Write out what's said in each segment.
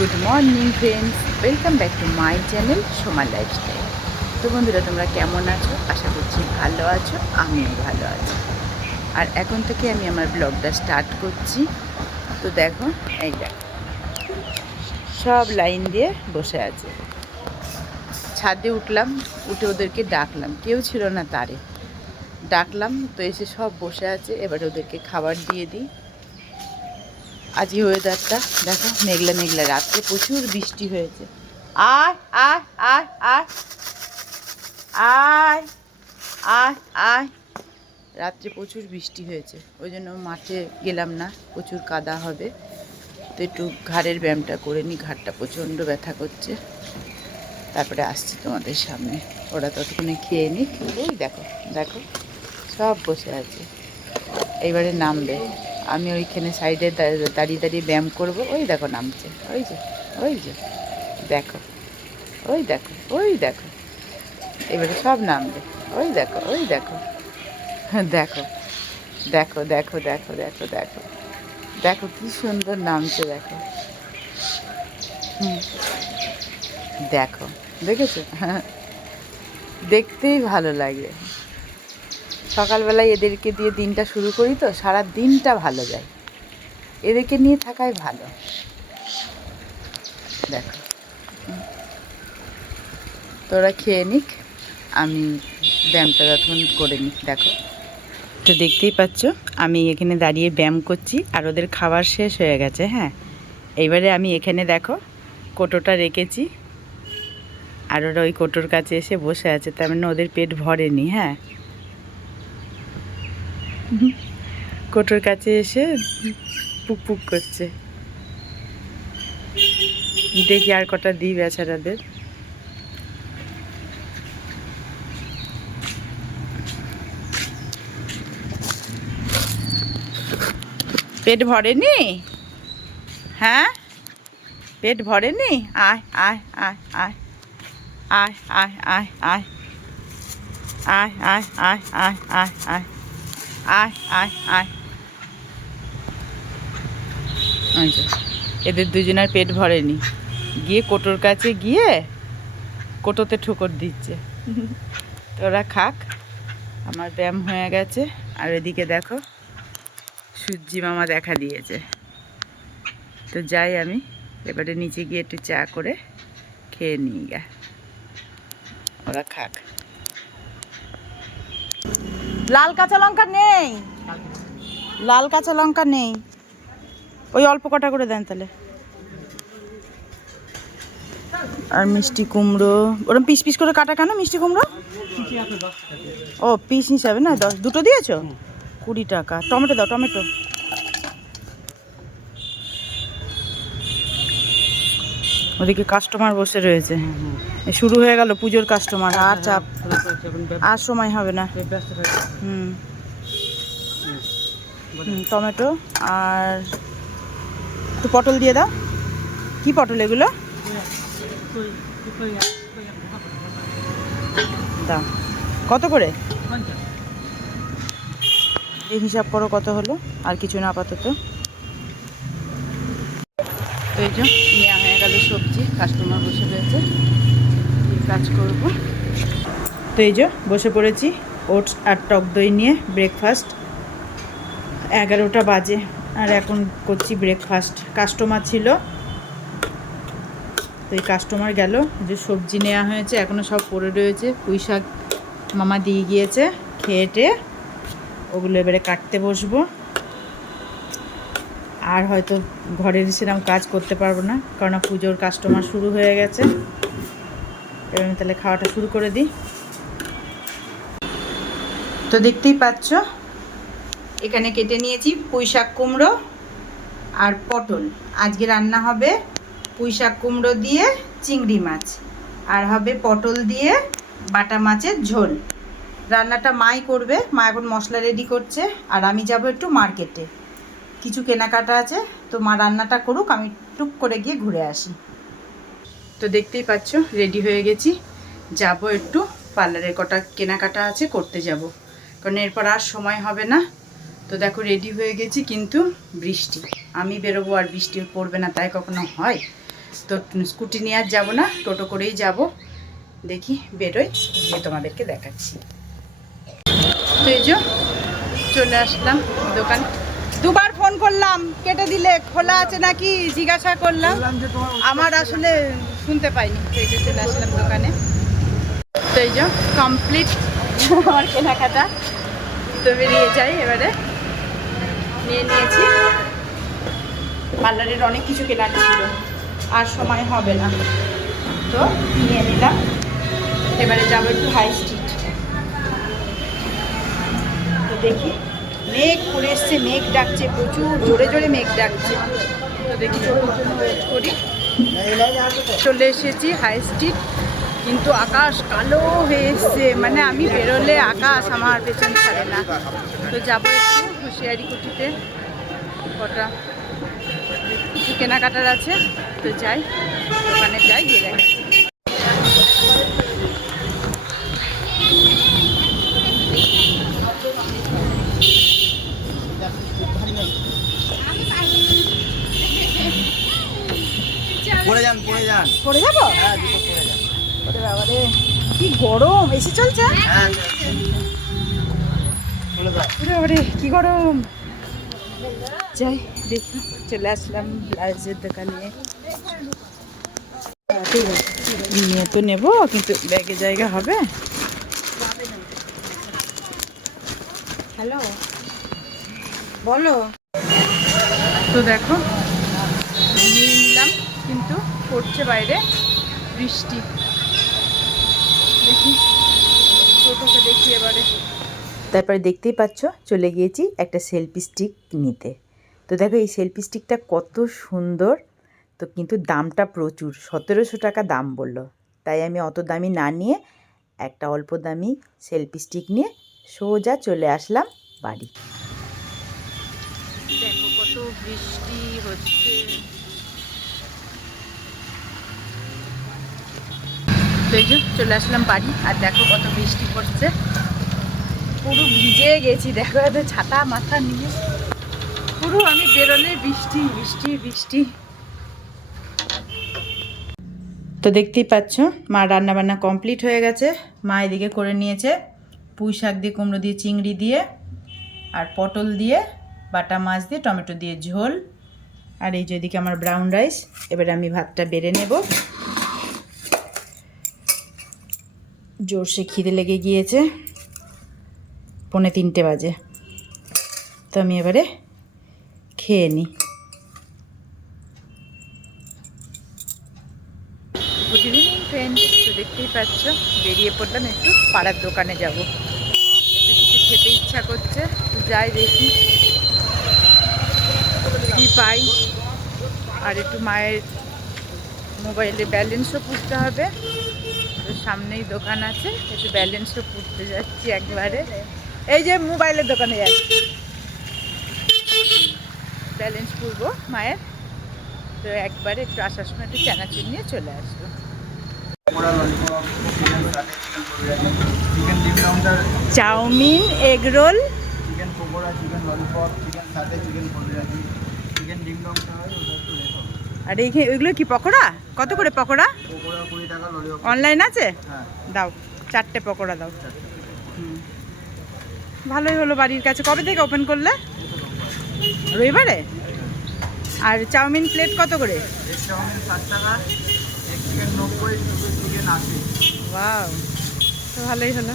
Good morning friends, welcome back to my channel সোমার lifestyle. তো বন্ধুরা, তোমরা কেমন আছো? আশা করছি ভালো আছো, আমিও ভালো আছি। আর এখন থেকে আমি আমার ব্লগটা স্টার্ট করছি। তো দেখো, এই দেখো সব লাইন দিয়ে বসে আছে। ছাদে উঠলাম, উঠে ওদেরকে ডাকলাম, কেউ ছিল না তারে, ডাকলাম তো এসে সব বসে আছে। এবার ওদেরকে খাবার দিয়ে দিই। আজকে ওয়েদারটা দেখো মেঘলা মেঘলা, রাত্রে প্রচুর বৃষ্টি হয়েছে। আয় আয় আয় আয় আয় আয় আয়, রাত্রে প্রচুর বৃষ্টি হয়েছে, ওই জন্য মাঠে গেলাম না, প্রচুর কাদা হবে। তো একটু ঘাড়ের ব্যায়ামটা করে নিই, ঘাড়টা প্রচণ্ড ব্যথা করছে। তারপরে আসছি তোমাদের সামনে। ওরা ততক্ষণে খেয়ে নিক। ওই দেখো দেখো সব বসে আছে, এইবারে নামবে। আমি ওইখানে সাইডে দাঁড়িয়ে দাঁড়িয়ে ব্যায়াম করব। ওই দেখো নামছে, ওই যে ওই যে দেখো, ওই দেখো ওই দেখো, এবারে সব নামবে। ওই দেখো ওই দেখো, দেখো দেখো দেখো দেখো দেখো দেখো দেখো কি সুন্দর নামছে, দেখো। দেখো, দেখেছো? দেখতেই ভালো লাগে। সকালবেলায় এদেরকে দিয়ে দিনটা শুরু করি, তো সারা দিনটা ভালো যায়। এদেরকে নিয়ে থাকাই ভালো। দেখো, তোরা খেয়ে নিক, আমি ব্যায়ামটা তখন করে নিক। দেখো, তো দেখতেই পাচ্ছ আমি এখানে দাঁড়িয়ে ব্যায়াম করছি, আর ওদের খাবার শেষ হয়ে গেছে। হ্যাঁ, এইবারে আমি এখানে দেখো কোটোটা রেখেছি, আর ওরা ওই কোটোর কাছে এসে বসে আছে, তার মানে ওদের পেট ভরেনি। হ্যাঁ, কোটোর কাছে এসে পুক পুক করছে। দেখি আর কটা দিই বেচারাদের। পেট ভরেনি? হ্যাঁ, পেট ভরেনি? আয় আয় আয় আয় আয় আয় আয় আয় আয় আয় আয় আয় আয় আয় আয় আয় আয়। এদের দুজনের পেট ভরেনি, গিয়ে কোটোর কাছে গিয়ে কোটোতে ঠোকর দিচ্ছে। তোরা খাক, আমার ব্যায়াম হয়ে গেছে। আর এদিকে দেখো সূর্যি মামা দেখা দিয়েছে। তো যাই আমি এবারে নিচে গিয়ে একটু চা করে খেয়ে নিই গা, ওরা খাক। লাল কাঁচা লঙ্কা নেই, লাল কাঁচা লঙ্কা নেই, ওই অল্প কটা করে দেন তাহলে। আর মিষ্টি কুমড়ো ওরকম পিস পিস করে কাটা কেন মিষ্টি কুমড়ো? ও পিস হিসাবে না, 10 দুটো দিয়েছো? 20 টাকা। টমেটো দাও, টমেটো। ওদিকে কাস্টমার বসে রয়েছে, শুরু হয়ে গেল পুজোর কাস্টমার। আর চাপ, আর সময় হবে না। টমেটো আর একটু পটল দিয়ে দাও। কি পটল এগুলো? দাও। কত করে? এই হিসাব করো কত হলো। আর কিছু না আপাতত। তো এই যে নেওয়া হয়ে গেল সবজি, কাস্টমার বসে রয়েছে, কাজ করব। তো এই যে বসে পড়েছি ওটস আর টক দই নিয়ে ব্রেকফাস্ট। 11টা বাজে আর এখন করছি ব্রেকফাস্ট। কাস্টমার ছিল, তো এই কাস্টমার গেল, যে সবজি নেওয়া হয়েছে এখনও সব পড়ে রয়েছে। পুঁই শাক মামা দিয়ে গিয়েছে, খেয়েটে ওগুলো এবারে কাটতে বসবো। আর হয়তো ঘরের সেরকম কাজ করতে পারবো না, কারণ পুজোর কাস্টমার শুরু হয়ে গেছে। এবার আমি তাহলে খাওয়াটা শুরু করে দিই। তো দেখতেই পাচ্ছ এখানে কেটে নিয়েছি পুঁই শাক কুমড়ো আর পটল। আজকে রান্না হবে পুঁই শাক কুমড়ো দিয়ে চিংড়ি মাছ, আর হবে পটল দিয়ে বাটা মাছের ঝোল। রান্নাটা মাই করবে, মা এখন মশলা রেডি করছে, আর আমি যাব একটু মার্কেটে, কিছু কেনাকাটা আছে। তো মা রান্নাটা করুক, আমি টুক করে গিয়ে ঘুরে আসি। তো দেখতেই পাচ্ছ রেডি হয়ে গেছি, যাব একটু পার্লারের কটা কেনাকাটা আছে, করতে যাব, কারণ এরপর আর সময় হবে না। তো দেখো রেডি হয়ে গেছি, কিন্তু বৃষ্টি, আমি বেরোবো আর বৃষ্টি পড়বে না তাই কখনো হয়? তো স্কুটি নিয়ে আর যাবো না, টোটো করেই যাব। দেখি বেরোই, গিয়ে তোমাদেরকে দেখাচ্ছি। তো এই যে চলে আসলাম দোকান। দুবার ফোন করলাম, কেটে দিলে। খোলা আছে নাকি জিজ্ঞাসা করলাম, আমার আসলে শুনতে পাইনি। তো এই যে চলে আসলাম দোকানে। তো এই যে কমপ্লিট আমার কেনাকাটা। তো বেরিয়ে যাই এবারে। নিয়ে নিয়েছি, পার্লারের অনেক কিছু কেনার ছিল, আর সময় হবে না, তো নিয়ে নিলাম। এবারে যাবো একটু হাই স্ট্রিট। তো দেখি, মেঘ পড়ে এসছে, মেঘ ডাকছে, প্রচুর জোরে জোরে মেঘ ডাকছে। তো দেখি টোটোর জন্য ওয়েট করি। চলে এসেছি হাই স্ট্রিট, কিন্তু আকাশ কালো হয়ে এসছে, মানে আমি বেরোলে আকাশ আমার পেছন ছাড়ে না। তো যাবো একটু হুঁশিয়ারি কুটিতে, কটা কিছু কেনাকাটার আছে। তো যাই, দোকানে যাই, গিয়ে দেখাচ্ছি। পড়ে যাবো? হ্যাঁ, ওরে বাবা রে, কি গরম! এসি চলছে? ওরে বাবা রে, কি গরম! যাই দেখি। চলে আসলাম ব্লাউজের দোকানে। নিয়ে তো নেবো, কিন্তু ব্যাগে জায়গা হবে? হ্যালো, বলো। তো দেখো, নিয়ে নিলাম, কিন্তু পড়ছে বাইরে বৃষ্টি। দেখি টোটোকে দেখি এবারে। তারপরে দেখতেই পাচ্ছ, চলে গিয়েছি একটা সেলফি স্টিক নিতে। তো দেখো এই সেলফি স্টিকটা কত সুন্দর। তো কিন্তু দামটা প্রচুর, 1700 টাকা দাম বললো। তাই আমি অত দামি না নিয়ে একটা অল্প দামি সেলফি স্টিক নিয়ে সোজা চলে আসলাম বাড়ি। দেখো কত বৃষ্টি হচ্ছে। তো এই যে চলে আসলাম বাড়ি, আর দেখো কত বৃষ্টি পড়ছে, পুরো ভিজে গেছি। দেখো এত ছাতা মাথা নিয়ে পুরো আমি বেরোলে বৃষ্টি বৃষ্টি বৃষ্টি। তো দেখতেই পাচ্ছ, মা রান্নাবান্না কমপ্লিট হয়ে গেছে। মা এদিকে করে নিয়েছে পুঁই শাক দিয়ে, কুমড়ো দিয়ে, চিংড়ি দিয়ে, আর পটল দিয়ে, বাটা মাছ দিয়ে, টমেটো দিয়ে ঝোল। আর এই যে এদিকে আমার ব্রাউন রাইস। এবারে আমি ভাতটা বেড়ে নেব। জোরসে খিদে লেগে গিয়েছে, 2:45 বাজে। তো আমি এবারে খেয়ে নিই। Good evening friends. তো দেখতেই পাচ্ছ, বেরিয়ে পড়লাম, একটু পাড়ার দোকানে যাব। একটু কিছু খেতে ইচ্ছা করছে, তো যাই দেখি কি পাই। আর একটু মায়ের মোবাইলে ব্যালেন্সও পুষতে হবে। তো সামনেই দোকান আছে, একটু ব্যালেন্সও পুষতে যাচ্ছি একবারে। এই যে মোবাইলের দোকানে যাচ্ছি, ব্যালেন্স পুরবো মায়ের। তো একবারে একটু আসার সময় একটু চানাচুর নিয়ে চলে আসবো। Chowmein, egg roll, chicken pakora, chicken lollipop, chicken সাথে চিকেন পকোড়াজি, চিকেন ডিম ডমটা হয় ওটা একটু রেট হবে। আর এইখানে ওইগুলো কি পকোড়া? কত করে পকোড়া? পকোড়া 20 টাকা, ললিপপ। অনলাইন আছে? হ্যাঁ, দাও 4টে পকোড়া দাও। ভালোই হলো, বাড়ির কাছে। কবে থেকে ওপেন করলে? রবিবারে? আর চাউমিন প্লেট কত করে? এক চাউমিন 60 টাকা, এক চিকেন 90, দুটো চিকেন 80। ওয়াও, তো ভালোই হলো।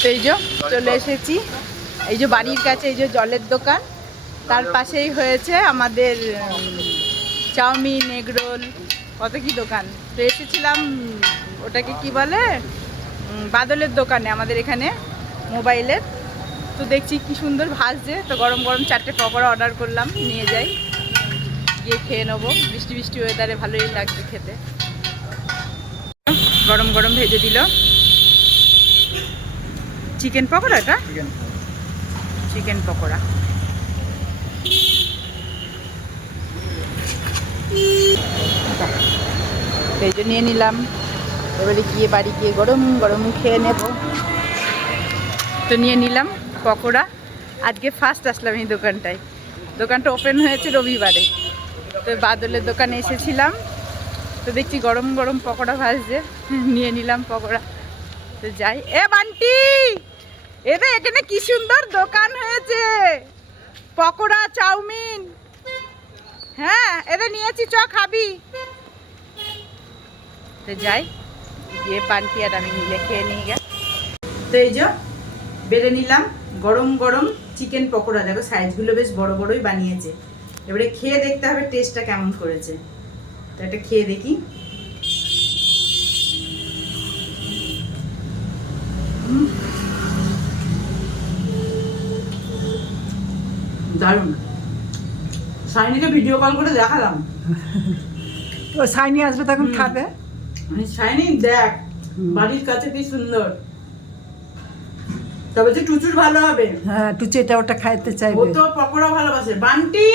তো এই যে চলে এসেছি, এই যে বাড়ির কাছে এই যে জলের দোকান, তার পাশেই হয়েছে আমাদের চাউমিন, এগরোল, কত কি দোকান। তো এসেছিলাম, ওটাকে কি বলে, বাদলের দোকানে আমাদের এখানে মোবাইলের। তো দেখছি কি সুন্দর ভাজছে, তো গরম গরম 4টে পকোড়া অর্ডার করলাম, নিয়ে যাই, গিয়ে খেয়ে নেবো। বৃষ্টি বৃষ্টি ওয়েদারে ভালোই লাগছে খেতে। গরম গরম ভেজে দিল চিকেন পকোড়াটা, চিকেন পকোড়া। এই যে নিয়ে নিলাম, এবারে গিয়ে বাড়ি গিয়ে গরম গরম খেয়ে নেব। তো নিয়ে নিলাম পকোড়া। আজকে ফার্স্ট আসলাম এই দোকানটায়, দোকানটা ওপেন হয়েছে রবিবারে। তো বাদলের দোকানে এসেছিলাম, তো দেখছি গরম গরম পকোড়া ভাজছে, নিয়ে নিলাম পকোড়া। তো যাই। এ বান্টি, এদের এখানে কি সুন্দর দোকান হয়েছে, পকোড়া চাউমিন। হ্যাঁ এদের নিয়েছি, চ খাবি। তো যাই, গিয়ে বান্টি আর আমি মিলে খেয়ে নিয়ে গেল। তো এই যে বেড়ে নিলাম গরম গরম চিকেন পকোড়া। দেখো সাইজগুলো বেশ বড় বড়ই বানিয়েছে। এবারে খেয়ে দেখতে হবে টেস্টটা কেমন করেছে। তো এটা খেয়ে দেখি। দারুণ। সাইনিকে ভিডিও কল করে দেখালাম। ও সাইনি আসবে তখন খাবে। সাইনি দেখ বাড়ির কাছে কি সুন্দর। তবে যে টুচুর ভালো হবে। হ্যাঁ টুচু এটা ওটা খাইতে ও চাইবে। তো পকোড়া ভালোবাসে। বান্টি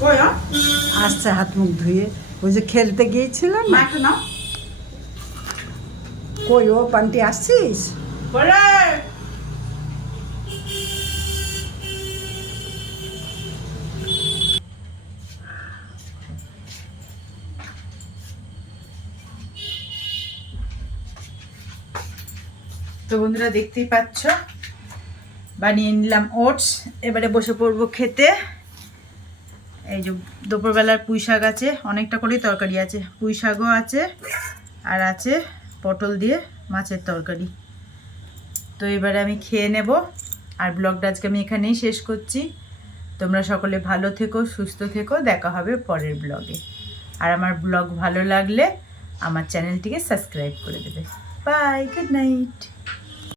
কই আসছে হাত মুখ ধুয়ে, ওই যে খেলতে গিয়েছিল মা না। একটু নাও। কই ও পান্টি আসছিস? বলে তো বন্ধুরা দেখতেই পাচ্ছ বানিয়ে নিলাম ওটস। এবারে বসে পড়বো খেতে। এই যে দুপুরবেলার পুঁই শাক আছে, অনেকটা করেই তরকারি আছে। পুঁই শাকও আছে আর আছে পটল দিয়ে মাছের তরকারি। তো এবারে আমি খেয়ে নেব। আর ব্লগটা আজকে আমি এখানেই শেষ করছি। তোমরা সকলে ভালো থেকো, সুস্থ থেকো। দেখা হবে পরের ব্লগে। আর আমার ব্লগ ভালো লাগলে আমার চ্যানেলটিকে সাবস্ক্রাইব করে দেবে। Bye, good night.